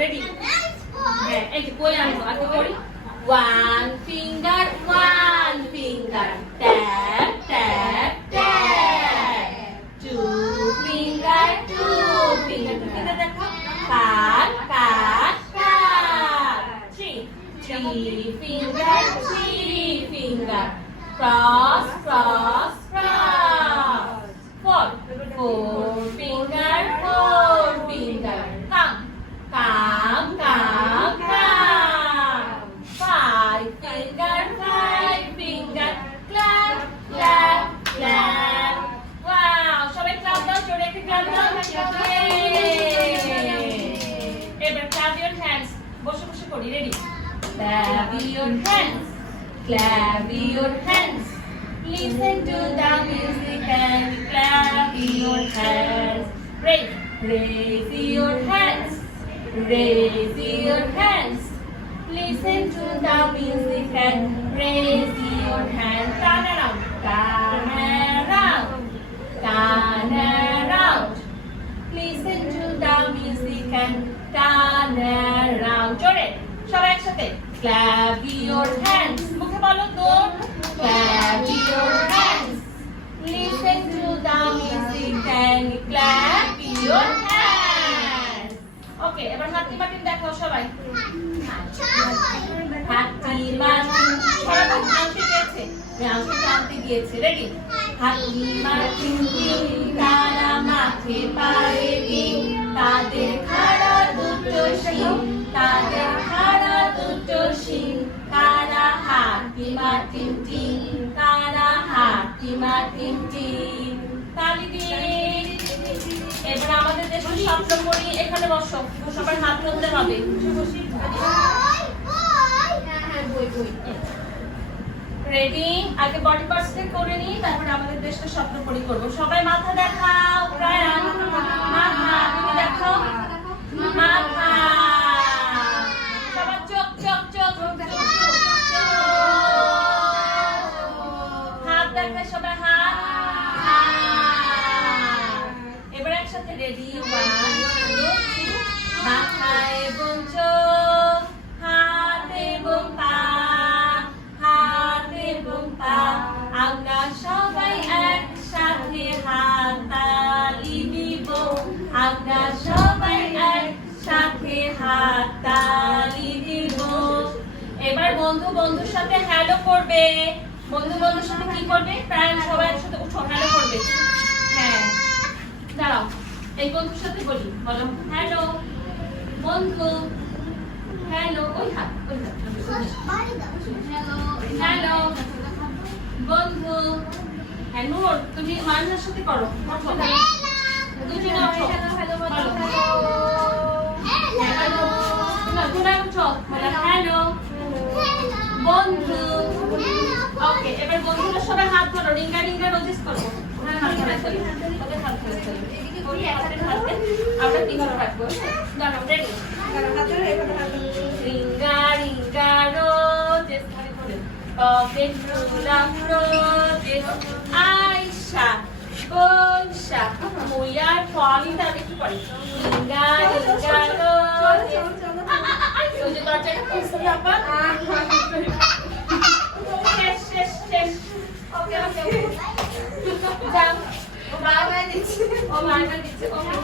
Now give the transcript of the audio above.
Ready? হ্যাঁ, এই যে কই আনবো আগে করি। One finger, tap tap tap. Two finger, দেখো, cut cut cut. Three finger, cross cross cross. Four finger, come come come come. Five finger, clap clap clap. Wow, সবাই clap দাও, জোরে একটা clap দাও। এবার clap your hands, বসে বসে করি, ready? Clap your hands, clap your hands. Listen to the music and clap your hands. Raise your hands, raise your hands. Listen to the music and raise your hands. Turn around, turn around, turn around. Listen to the music and turn around. জোরে সবাই একসাথে clap your hands. মুখে বলো তো, clap your hands. Listen to the music and clap your hands. ওকে, এবার হাতি মাটিন দেখাও সবাই। হাতি মাটিন সবাই আংটি দিয়েছে, আংটি টানতে দিয়েছে, রেডি? হাতি মাটিন তারা মাঠে পারে ডিম, তাদের খাড়া দুটো শিং, তাদের খাড়া দুটো শিং, তারা হাতি মাটিন টিম, তারা হাতি মাটিন টিম। তালি দিন। এবার আমাদের দেশের স্বপ্ন পড়ি, এখানে বসো, সবার হাত ধরতে হবে। রেডি? আগে বডি পার্টস করে নিই, তারপরে আমাদের দেশের স্বপ্ন পড়ি করবো। সবাই মাথা দেখাও, রায়ান মাথা, তুমি দেখাও মাথা। সবার চোখ চোখ চোখ, হাত দেখায় সবাই, হাত। এবার একসাথে রেডি? মাথা এবং চোখ, হাত এবং পা, হাত এবং পা। আমরা সবাই একসাথে হাত তালি দিব, আমরা সবাই একসাথে হাত তালি দিব। এবার বন্ধু বন্ধুর সাথে হ্যালো করবে। বন্ধু বন্ধুর সাথে কি করবে? প্রায় সবাই একসাথে উঠো, হ্যালো করবে। হ্যাঁ, দাঁড়াও, এই বন্ধুর সাথে বলি, বলো হ্যালো বন্ধু, হ্যালো। ওই হাত, হ্যালো বন্ধু। হ্যাঁ নূর, তুমি মানসার সাথে করো, দুজনে ওঠো, হ্যালো বন্ধু। ওকে, এবার বন্ধুরা সবাই হাত ধরো, রিঙ্গা রিঙ্গা রোজেস করবো। আমরা তিনবার রাখবো, দাঁড়াও, ready? Ring a ring a roses, pocket full of roses, Ayesha বৈশা we are falling down, কি করে? Ring a ring a roses. ওই যে দরজাটা খুলছি আবার, শেষ শেষ শেষ। ওকে ওকে, যাও, ও বারবার দিচ্ছে, ও বারবার দিচ্ছে। ওকে।